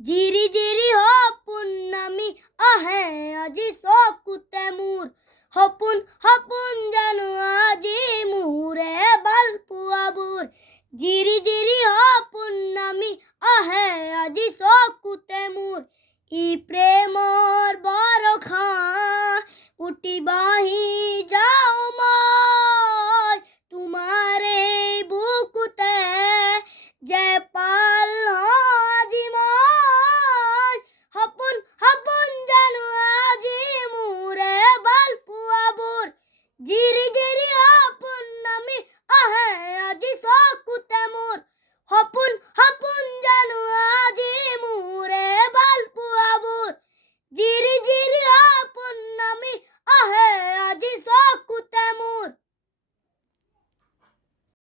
জিরি জিরি সপোন আহে আজি চকুতে মোৰ সপোন সপোন জানো আজি মোৰে বাল পোৱাবোৰ জিৰি জিৰি সপোন আহে আজি